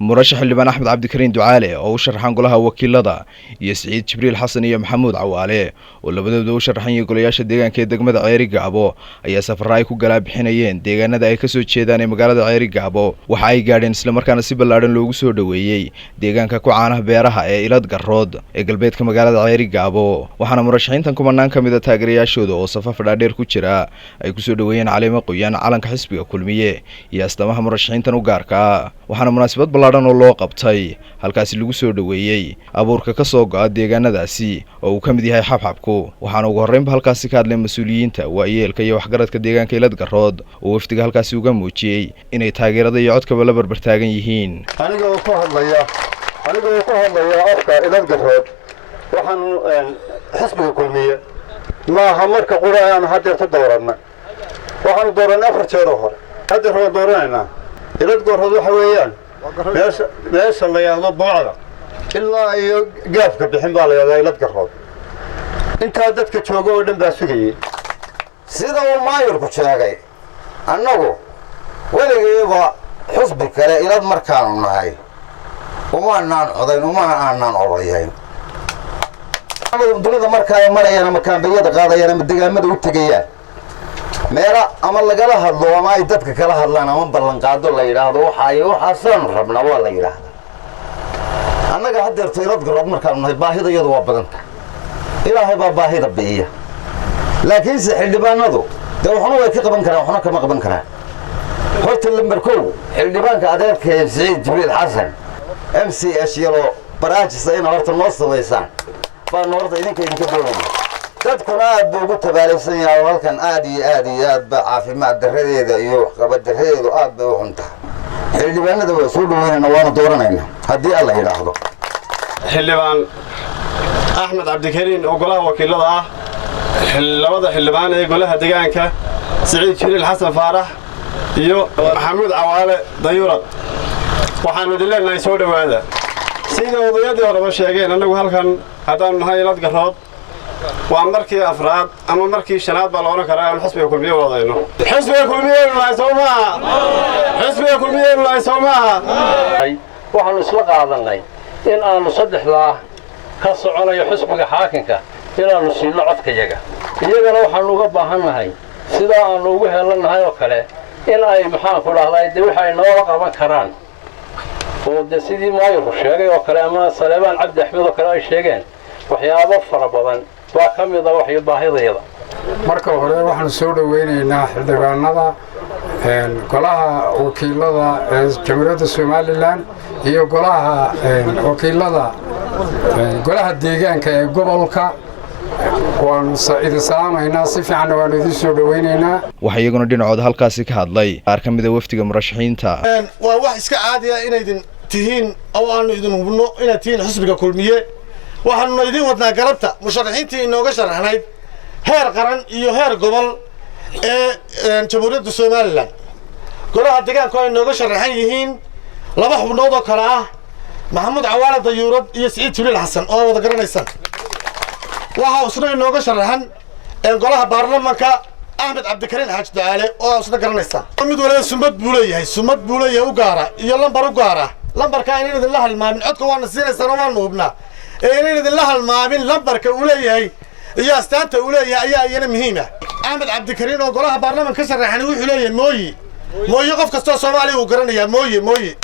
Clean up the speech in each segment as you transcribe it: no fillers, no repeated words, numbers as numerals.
مرشح اللبان أحمد عبد الكريم دعالة أو شرحان قولها وكيلة يسعيد جبريل حسن يا محمود عوالة ولا بدو شرحان يقول ياش ديجان كده دقمة عيري قابو أي سفر رايكو قلاب حنيين ديجان ده أيكسو تشيدان مقالة عيري قابو وحاي قاعدين سلمر كان سيب اللارن لوجو سودويي ديجان كاكو عانه بيرها إيلاد قرود قلبيت كمقالة عيري قابو وحنا مرشحين تنكم أنان كميدا تاجريا شودو وصفة فدادير كوتشرا أيكو سودويين على مقويان على كحسبي كل مية يستمها مرشحين تنوجاركا وحنا مناسبات بلارن الله qabtay halkaasi lagu soo dhaweeyay abuurka ka soo go'ay deegaanadaasi oo uu kamid yahay xabxabku waxaana ugu horeynba halkaasi ka hadlay mas'uuliyiinta waayeelka iyo waxgaradka deegaanka Ilad Garood oo waftiga halkaasi uga muujiyay inay taageerada iyo codkaba la barbar taagan yihiin aniga oo ku hadlaya afka Ilad Garood waxaan xisbiga kulmiye ma marka quraan hadda dooranna waxaan dooranay 4 jeer hore hadda hore dooranayna Ilad Garood waxa weeyaan meesha la yiraahdo boocada ilaa iyo gaafka bixin baa la yiraahdaa Ilad Garood inta dadka jooga oo dhan baa sugayay sida uu maayirku sheegay annagu weligeeba xusbi kale Ilad markaan nahay uma aanan odayayn dunida markaa marayaan ama kaambiyada qaadayaan ama deegaamada u tagayaan meera ama lagala hadlo ama ay dadka kala hadlaan ama ballan qaado la yiraahdo waxaan rabnaa waa la yiraahdaa annaga haddeerto Ilad Garood markaan nahay baahidayadu waa badanta ilaahay baa baahida bixiya laakiin xildhibaanadu waxna way ka qaban karaan waxna kama qaban karaan horta lambar 1 xildhibaanka adeerka Saciid Jibriil Xasan MCS yalo baraajis ayna horta noo sameeysan baan horta idinka doonaa dadkuna aad buu ugu tabaalaysan yahay halkan aad ba caafimaad daradeeda iyo waxqabad daradeedu aad bay u xuntaa xildhibaanada way soo dhaweynayna waana dooranayna haddii alla yiraahdo xildhibaan Axmed Cabdi Kariim oo golaha wakiilada ah labada xildhibaan ee golaha deegaanka Saciid Jibriil Xasan Faarax iyo Maxamuud Cawaale Dayuurad waxaanu dileelnahay soo dhawaada sida odayadii hore sheegeen anagu halkan hadaan nahay Ilad Garood waa markii afraad ama markii shanaad baa loo karaa in xisbiga kulmiye wadayno xisbiga kulmiye la Soomaa waxaanu isla qaadanay in aanu saddexdaa ka soconayo xisbiga xaakinka inaanu siino codkayaga iyagana waxaanu uga baahannahay sida aanu ugu helanahay oo kale in ay maxaan ku dhahday waxay noo qaban karaan oo sidii maayirku sheegay oo kale ama Saleebaan Cabdi Axmed oo kale ay sheegeen waxyaabo fara badan waa kamid ah wax baahidayada marka hore waxaan soo dhaweynaynaa xildhibaanada golaha wakiilada Jamhuuriyadda Soomaaliland iyo golaha wakiilada golaha deegaanka ee gobolka waan salaamaynaa si fiican waan idin soo dhaweynaynaa waxa iyaguna dhinacooda halkaasi ka hadlay qaar kamid ah waftiga murashaxiinta waa wax iska caadi ah inaydin tihiin oo aan idin hubno inaad tihiin xisbiga kulmiye waxaanu idin wadnaa galabta musharaxiintii inooga sharaxnayd heer qaran iyo heer gobol ee Jamhuuriyadda Soomaaliland golaha deegaanka ay inooga sharaxan yihiin laba xubnood oo kala ah Maxamuud Cawaale Dayuurad iyo Saciid Jibriil Xasan oo wada garanaysan waxa usna inooga sharaxan golaha baarlamaanka Axmed Cabdi Kariim Xaaji Ducaale oo usna garanaysan mid walaal sumad buu leeyahay u gaara iyo lambar u gaara lambarka inay la halmaamin codka waana siinaysan oo waan hubnaa inay la halmaamin lambarka uu leeyahay iyo astaanta uu leeyahay ayaa iyana muhiim ah Axmed Cabdi Kariim oo golaha baarlamaanka ka sharaxan wuxuu leeyahay mooyi qof kasto Soomaali uu garanayaa mooyi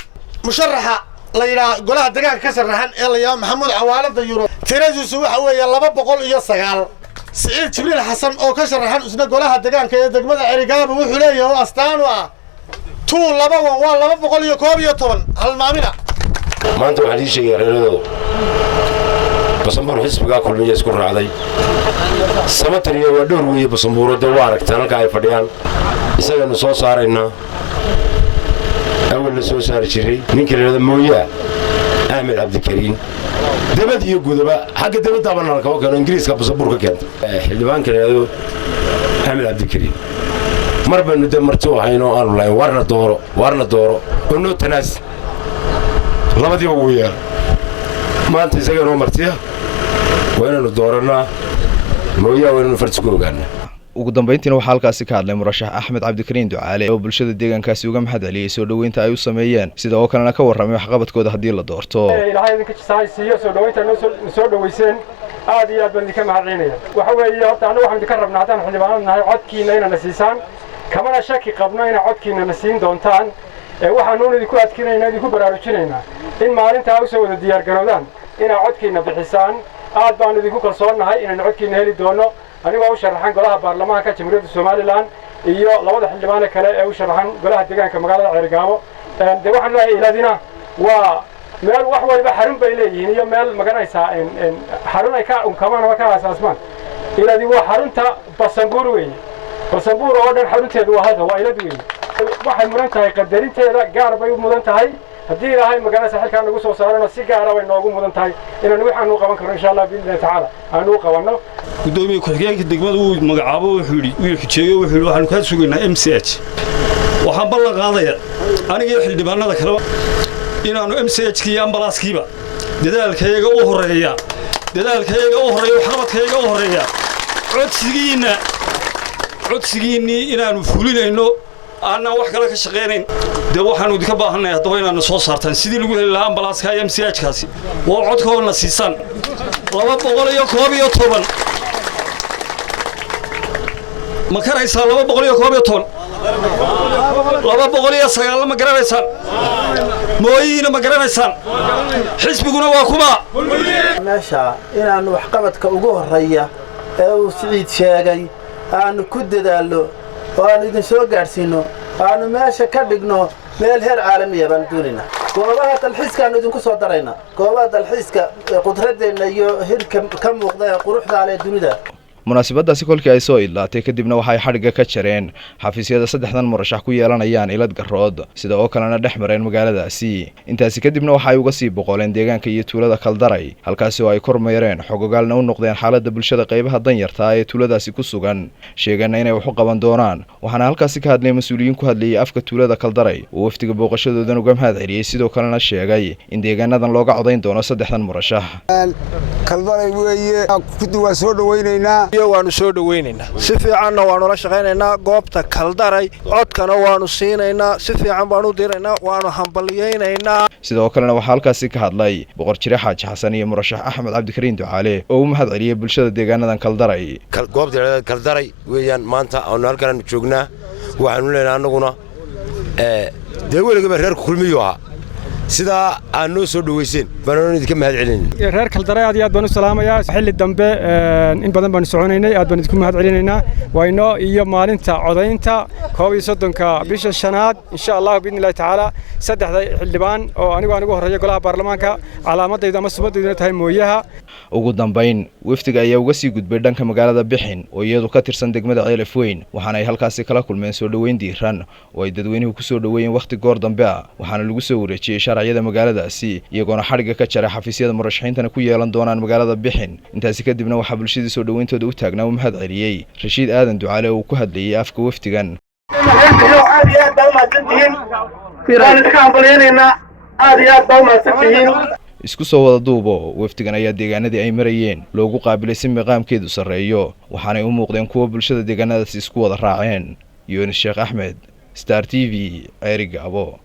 musharaxa la yiraahdo golaha deegaanka ka sharaxan ee la yiraahdo Maxamuud Cawaale Dayuurad tiradiisu waxa weeye 209 Saciid Jibriil Xasan oo ka sharaxan isna golaha deegaanka ee degmada Cerigaabo wuxuu leeyahay astaan ah 211 halmaamina maanta waxaan ii sheegay reeradooda basanbuur xisbiga kulmiye isku raacday samatariya waa dhowr weeye basanbuurada waa aragtaan halka ay fadhiyaan isagana soo saaraynaa awal la soo saari jiray ninkii reerada mooyaa Axmed Cabdi Kariim dabad iyo gudoba xagga dabada baan halka ka Ingiriiska basanbuur ka keentay xildhibaanka reerado Axmed Cabdi Kariim marba nida marti waxayno aan lahayn warna dooro oo tanaas labadii ugu yeer maanta isagana martiya waynu dooranaa mooyaa waynu fartigo ogaana ugu dambeyntiina waxaa halkaasi ka hadlay murashax Axmed Cabdikariin Ducaale oo bulshada deegaankaasi uga mahadceliyay soo dhaweynta ay u sameeyeen sida oo kalena ka warramay waxqabadkooda haddii la doorto. Ilaahay idinka jisaysiyo soo dhaweynta soo dhaweyseen aad iyo aad baan idinka mahadcelinaya. Waxa weeye horta anagu waxaan idinka rabnaa haddaan xildhibaan nahay codkiina inaan siisaan kamana shaki qabno in codkiina siin doontaan. waxaan idinku adkinaynaa idinku baraarujinaynaa in maalinta ay soo wada diyaar garoodaan ina codkiina bixisaan aad baan idinku kalsoonahay inaan codkiina heli doono anigoo u sharaxan golaha baarlamaanka Jamhuuriyadda Soomaaliland iyo labada xildhibaan kale ee u sharaxan golaha deegaanka magaalada Ceerigaabo waxaan leeyahay ilaadina waa meel wax walba xarun bay leeyihiin iyo meel maganaysa xarun ay ka unkamaan oo ka asaasmaan ilaadi waa xarunta Basanbuur weeye Basanbuur oo dhan xarunteedu waa hada waa ilaad weeye waxay mudan tahay qadarinteeda gaar bay u mudan tahay haddii ilaahay magaalada xilkaan nagu soo saarano si gaar ah way noogu mudan tahay inaan waxaan u qaban karno insha Allah biidna taala aan u qabanno gudoomiye ku-xigeenka degmada uu magacaabo wuxuu xujeeyo waxaan ka sugaynaa MCH waxaan ballan qaadayaa aniga xildhibaanada kale inaanu MCH-kii ambalaaskiiba dadaalkayga u horeeya waxqabadkayga u horeeya codsigiinii inaanu fulinayno أنا وحكي لك شقيرين ده واحد ودي كباهنا يطوينا نصوص صارتن سيدي اللي يقول لها أمبلاس كاي MCH كاسي وعدك هو النسيسان لما بقول يكوبي يطبن ما كان يسال لما بقول يكوبي يطبن لما بقول يسال لما قرر يسال موينا ما قرر يسال حسب يقولوا واكما ماشى إن أنا وحقبتك وجوه الرية أو سعيد شاقي أنا كد ذالو وأنا إذا سو قارسينه أنا ماشى كدقنه ميل هير عالمية بندوننا قوات الحس كانوا يدون كسر درينا قوات الحس كقدرتنا هير كم وقضاء قروح على الدنيا munaasabadaasi kolkii ay soo idlaatay kadibna waxay xadhiga ka jareen xafiisyada saddexdan murashax ku yeelanayaan ilad garood sida oo kalena dhex mareen magaaladaasi intaasi kadibna waxay uga sii boqoleen deegaanka iyo tuulada Kaldaray halkaas oo ay kormeereen xogogaalna u noqdeen xaaladda bulshada qaybaha danyarta ee tuuladaasi ku sugan sheegana inay wax u qaban doonaan waxaana halkaasi ka hadlay mas'uuliyiin ku hadlayay afka tuulada Kaldaray oo waftiga booqashadoodan uga mahadceliyay sidoo kalena sheegay in deegaanadan looga codayn doono saddexdan murashax Kaldaray weeye ku duwa soo dhaweynayna waanu soo dhaweynayna si fiican waanu la shaqeynaynaa goobta Kaldaray codkana waanu siinaynaa si fiican baanu diraynaa waanu hambalyeeynaa sidoo kalena waxa halkaasi ka hadlay boqor jire Xaaji Xasan iyo murashax Axmed Cabdikariin Ducaale oo u mahadceliyay bulshada deegaanadan Kaldaray goobta Kaldaray weeyaan maanta aan halkan joognaa waxaanu leenahay anaguna deegaanka reer kulmiyo ah sida aan noo soo dhaweyseen baan idinka mahadcelin reer Kaldaray aad iyo aad baan u salaamayaa xilli dambe in badan baan soconaynay aad baan idinku mahadcelinaynaa wayno iyo maalinta codaynta 31ka bisha shanaad insha Allah biidnillaahi taala saddexda xildhibaan oo anigu horeeyo golaha baarlamaanka calaamadayda ama sumadayda tahay mooyaha ugu dambeyn waftiga ayaa uga sii gudbay dhanka magaalada Bixin oo iyadu ka tirsan degmada Ceelaf Weyn waxaana ay halkaasi kala kulmeen soo dhaweyn diiran oo ay dadweynuhu ku soo dhaweeyeen waqti goor dambe waxaana lagu soo wareejiyay sharciyada magaaladaasi iyagoona xadhiga ka jaray xafiisyada murashaxiintana ku yeelan doonaan magaalada Bixin intaasi kadibna waxa bulshada soo dhaweyntooda u taagnaa mahadceliyay Rashiid Aadan Ducaale oo ku hadlayay afka waftigan isku soo wada duubo waftigan ayaa deegaanadii ay marayeen loogu qaabilay si maqaamkeedu sareeyo waxaanay u muuqdeen kuwa bulshada deegaanadaasi isku wada raaceen Yuunus Sheekh Axmed Star TV Ceerigaabo